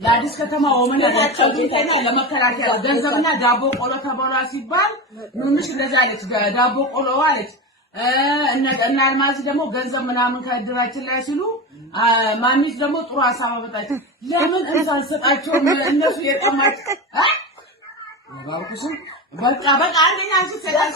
ለአዲስ ከተማ ወመን ያቻው ጌታና ለመከራከያ ገንዘብና ዳቦ ቆሎ ተበራ ሲባል ምንሽ እንደዛ አለች ዳቦ ቆሎ አለች እና አልማዝ ደግሞ ገንዘብ ምናምን ከድራችን ላይ ሲሉ ማሚስ ደግሞ ጥሩ ሐሳብ አመጣች ለምን እንሳሰጣቸው እነሱ የቀማች ባልኩስ በቃ አንደኛ አንቺ ሰላም